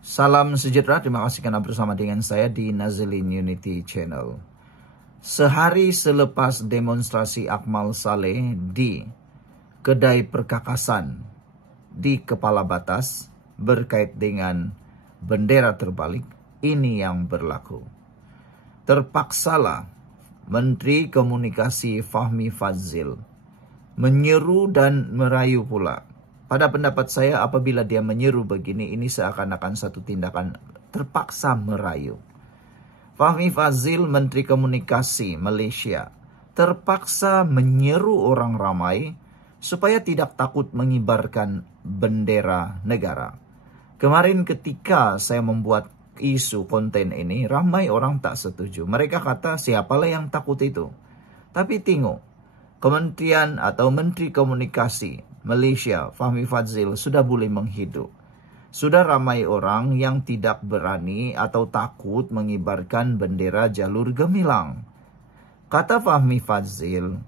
Salam sejahtera, terima kasih karena bersama dengan saya di Nazilin Unity Channel. Sehari selepas demonstrasi Akmal Saleh di Kedai Perkakasan di Kepala Batas berkait dengan bendera terbalik, ini yang berlaku. Terpaksalah Menteri Komunikasi Fahmi Fadzil menyeru dan merayu pula. Pada pendapat saya, apabila dia menyeru begini, ini seakan-akan satu tindakan terpaksa merayu. Fahmi Fadzil, Menteri Komunikasi Malaysia, terpaksa menyeru orang ramai supaya tidak takut mengibarkan bendera negara. Kemarin ketika saya membuat isu konten ini, ramai orang tak setuju. Mereka kata, siapalah yang takut itu? Tapi tengok, Kementerian atau Menteri Komunikasi Malaysia, Fahmi Fadzil, sudah boleh menghidup. Sudah ramai orang yang tidak berani atau takut mengibarkan bendera jalur gemilang. Kata Fahmi Fadzil,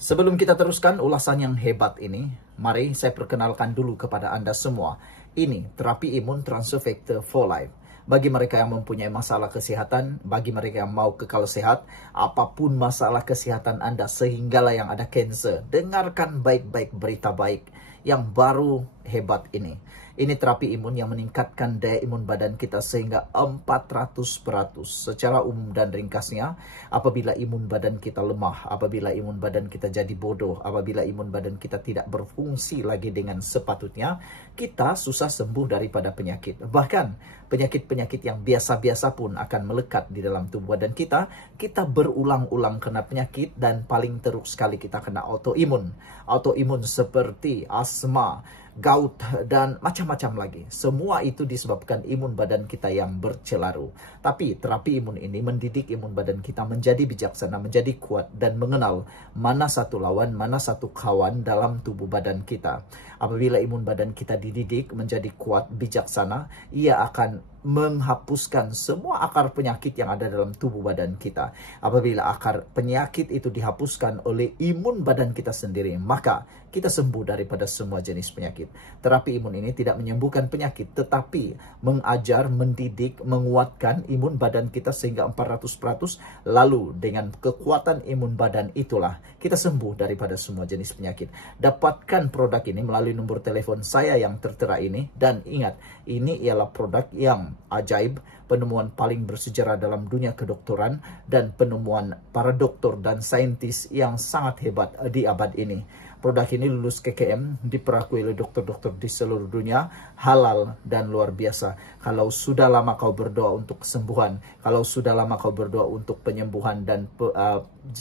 sebelum kita teruskan ulasan yang hebat ini, mari saya perkenalkan dulu kepada Anda semua. Ini terapi imun transfer factor for life. Bagi mereka yang mempunyai masalah kesehatan, bagi mereka yang mau kekal sehat, apapun masalah kesehatan Anda, sehinggalah yang ada kanser, dengarkan baik-baik berita baik yang baru hebat ini. Ini terapi imun yang meningkatkan daya imun badan kita sehingga 400%. Secara umum dan ringkasnya, apabila imun badan kita lemah, apabila imun badan kita jadi bodoh, apabila imun badan kita tidak berfungsi lagi dengan sepatutnya, kita susah sembuh daripada penyakit. Bahkan penyakit-penyakit yang biasa-biasa pun akan melekat di dalam tubuh badan kita. Kita berulang-ulang kena penyakit dan paling teruk sekali kita kena autoimun. Autoimun seperti asma, gout, dan macam-macam lagi. Semua itu disebabkan imun badan kita yang bercelaru. Tapi terapi imun ini mendidik imun badan kita menjadi bijaksana, menjadi kuat, dan mengenal mana satu lawan, mana satu kawan dalam tubuh badan kita. Apabila imun badan kita dididik menjadi kuat, bijaksana, ia akan menghapuskan semua akar penyakit yang ada dalam tubuh badan kita. Apabila akar penyakit itu dihapuskan oleh imun badan kita sendiri, maka kita sembuh daripada semua jenis penyakit. Terapi imun ini tidak menyembuhkan penyakit, tetapi mengajar, mendidik, menguatkan imun badan kita sehingga 400%. Lalu dengan kekuatan imun badan itulah kita sembuh daripada semua jenis penyakit. Dapatkan produk ini melalui nomor telepon saya yang tertera ini. Dan ingat, ini ialah produk yang ajaib, penemuan paling bersejarah dalam dunia kedokteran, dan penemuan para doktor dan saintis yang sangat hebat di abad ini. Produk ini lulus KKM, diperakui oleh dokter-dokter di seluruh dunia, halal dan luar biasa. Kalau sudah lama kau berdoa untuk kesembuhan, kalau sudah lama kau berdoa untuk penyembuhan dan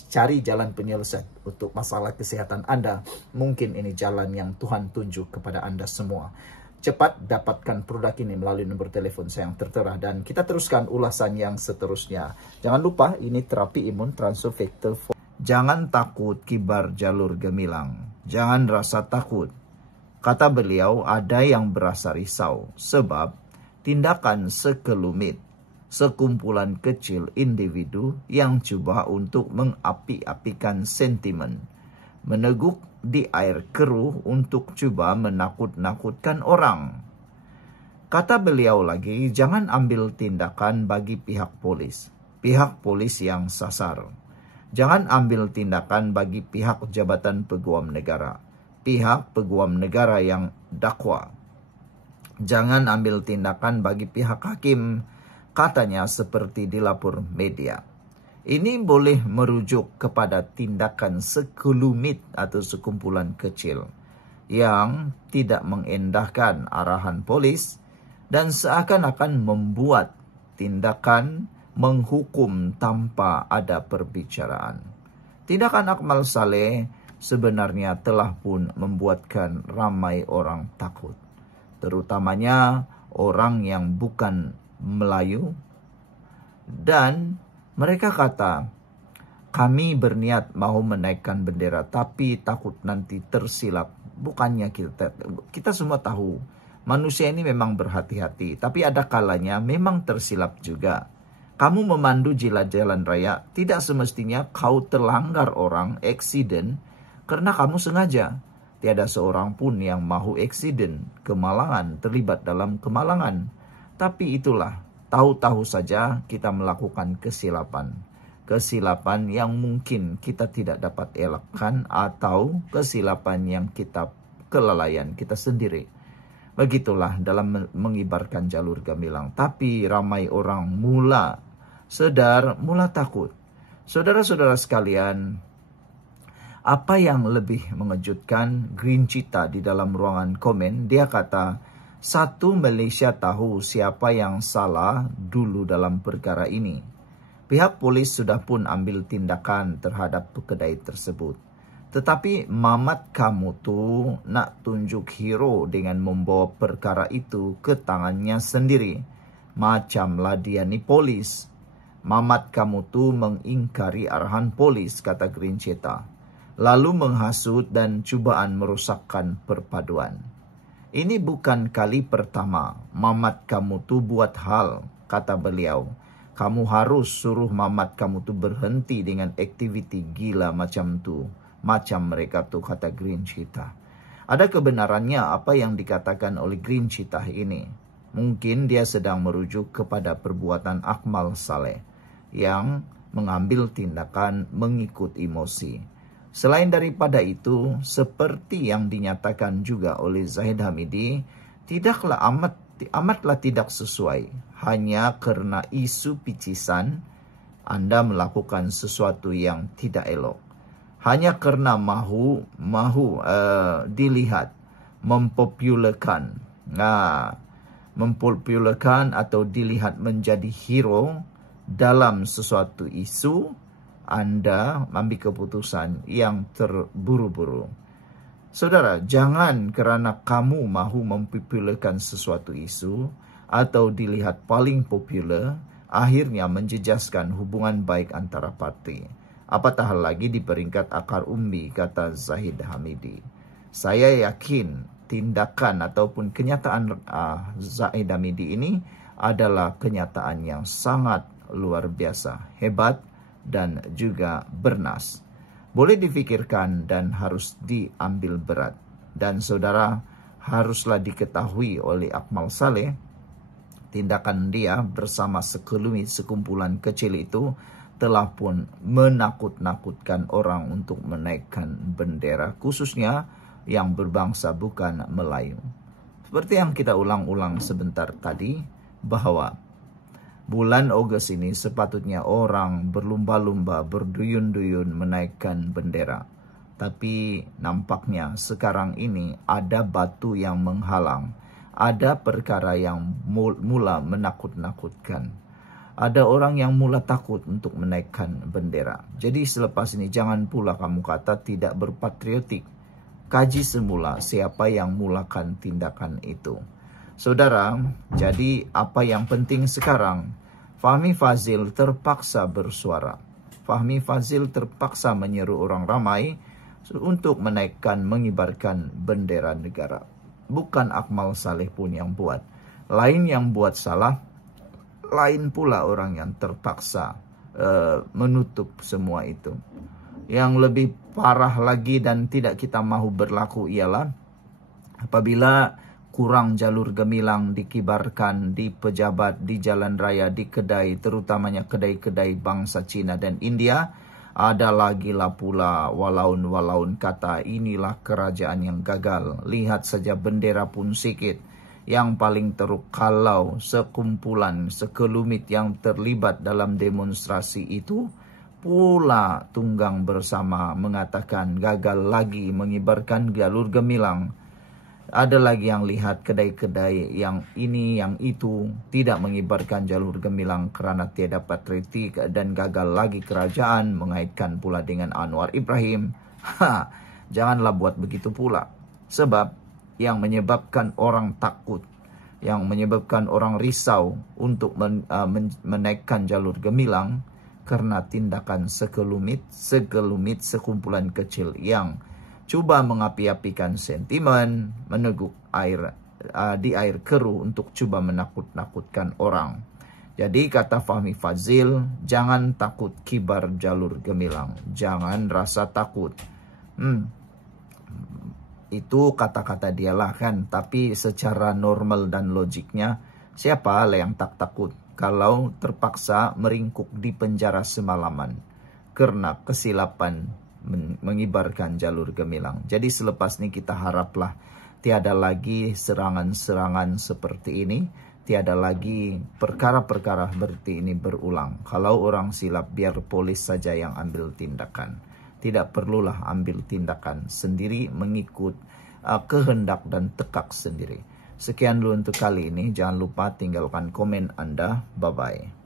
cari jalan penyelesaian untuk masalah kesehatan Anda, mungkin ini jalan yang Tuhan tunjuk kepada Anda semua. Cepat dapatkan produk ini melalui nomor telepon saya yang tertera. Dan kita teruskan ulasan yang seterusnya. Jangan lupa, ini terapi imun transfer factor. Jangan takut kibar jalur gemilang. Jangan rasa takut. Kata beliau, ada yang berasa risau. Sebab tindakan sekelumit, sekumpulan kecil individu yang coba untuk mengapi-apikan sentimen, meneguk di air keruh untuk coba menakut-nakutkan orang. Kata beliau lagi, jangan ambil tindakan bagi pihak polis yang sasar. Jangan ambil tindakan bagi pihak jabatan peguam negara, pihak peguam negara yang dakwa. Jangan ambil tindakan bagi pihak hakim, katanya seperti dilapor media. Ini boleh merujuk kepada tindakan sekelumit atau sekumpulan kecil yang tidak mengendahkan arahan polis dan seakan-akan membuat tindakan menghukum tanpa ada perbicaraan. Tindakan Akmal Saleh sebenarnya telah pun membuatkan ramai orang takut, terutamanya orang yang bukan Melayu, dan mereka kata, kami berniat mau menaikkan bendera tapi takut nanti tersilap. Bukannya kita semua tahu manusia ini memang berhati-hati, tapi ada kalanya memang tersilap juga. Kamu memandu jalan raya, tidak semestinya kau terlanggar orang, eksiden, karena kamu sengaja. Tiada seorang pun yang mahu eksiden, kemalangan, terlibat dalam kemalangan. Tapi itulah, tahu-tahu saja kita melakukan kesilapan. Kesilapan yang mungkin kita tidak dapat elakkan atau kesilapan yang kelalaian kita sendiri. Begitulah dalam mengibarkan jalur gemilang. Tapi ramai orang mula sadar, mula takut. Saudara-saudara sekalian, apa yang lebih mengejutkan, Green Cheetah di dalam ruangan komen, dia kata, satu Malaysia tahu siapa yang salah dulu dalam perkara ini. Pihak polis sudah pun ambil tindakan terhadap kedai tersebut. Tetapi mamat kamu tu nak tunjuk hero dengan membawa perkara itu ke tangannya sendiri. Macamlah dia ni polis. Mamat kamu tu mengingkari arahan polis, kata Green Cheetah. Lalu menghasut dan cubaan merosakkan perpaduan. Ini bukan kali pertama mamat kamu tu buat hal, kata beliau. Kamu harus suruh mamat kamu tu berhenti dengan aktiviti gila macam tu. Macam mereka tu, kata Green Cheetah. Ada kebenarannya apa yang dikatakan oleh Green Cheetah ini. Mungkin dia sedang merujuk kepada perbuatan Akmal Saleh yang mengambil tindakan mengikut emosi. Selain daripada itu, seperti yang dinyatakan juga oleh Zahid Hamidi, amatlah tidak sesuai. Hanya kerana isu picisan, Anda melakukan sesuatu yang tidak elok. Hanya kerana mahu dilihat, mempopularkan atau dilihat menjadi hero dalam sesuatu isu, Anda ambil keputusan yang terburu-buru. Saudara, jangan kerana kamu mahu mempopularkan sesuatu isu atau dilihat paling popular, akhirnya menjejaskan hubungan baik antara parti. Apatah lagi di peringkat akar umbi, kata Zahid Hamidi. Saya yakin tindakan ataupun kenyataan Zahid Hamidi ini adalah kenyataan yang sangat luar biasa, hebat, dan juga bernas. Boleh difikirkan dan harus diambil berat. Dan saudara, haruslah diketahui oleh Akmal Saleh, tindakan dia bersama sekumpulan kecil itu telah pun menakut-nakutkan orang untuk menaikkan bendera, khususnya yang berbangsa bukan Melayu. Seperti yang kita ulang-ulang sebentar tadi, bahwa bulan Ogos ini sepatutnya orang berlumba-lumba, berduyun-duyun menaikkan bendera. Tapi nampaknya sekarang ini ada batu yang menghalang. Ada perkara yang mula menakut-nakutkan. Ada orang yang mula takut untuk menaikkan bendera. Jadi selepas ini jangan pula kamu kata tidak berpatriotik. Kaji semula siapa yang mulakan tindakan itu. Saudara, jadi apa yang penting sekarang? Fahmi Fadzil terpaksa bersuara. Fahmi Fadzil terpaksa menyeru orang ramai untuk menaikkan, mengibarkan bendera negara. Bukan Akmal Saleh pun yang buat. Lain yang buat salah, lain pula orang yang terpaksa menutup semua itu. Yang lebih parah lagi dan tidak kita mahu berlaku ialah apabila kurang jalur gemilang dikibarkan di pejabat, di jalan raya, di kedai, terutamanya kedai-kedai bangsa Cina dan India, ada lagi lah pula walaun-walaun kata inilah kerajaan yang gagal. Lihat saja bendera pun sikit. Yang paling teruk kalau sekumpulan, sekelumit yang terlibat dalam demonstrasi itu pula tunggang bersama mengatakan gagal lagi mengibarkan jalur gemilang. Ada lagi yang lihat kedai-kedai yang ini, yang itu tidak mengibarkan jalur gemilang kerana tiada patriotik dan gagal lagi kerajaan, mengaitkan pula dengan Anwar Ibrahim. Janganlah buat begitu pula. Sebab yang menyebabkan orang takut, yang menyebabkan orang risau untuk menaikkan jalur gemilang karena tindakan sekelumit sekumpulan kecil yang cuba mengapi-apikan sentimen, meneguk air di air keruh untuk cuba menakut-nakutkan orang. Jadi kata Fahmi Fadzil, jangan takut kibar jalur gemilang, jangan rasa takut. Itu kata-kata dialah kan, tapi secara normal dan logiknya Siapa yang tak takut kalau terpaksa meringkuk di penjara semalaman karena kesilapan mengibarkan jalur gemilang. Jadi selepas ini kita haraplah tiada lagi serangan-serangan seperti ini, tiada lagi perkara-perkara seperti ini berulang. Kalau orang silap, biar polis saja yang ambil tindakan. Tidak perlulah ambil tindakan sendiri mengikut kehendak dan tekak sendiri. Sekian dulu untuk kali ini. Jangan lupa tinggalkan komen Anda. Bye-bye.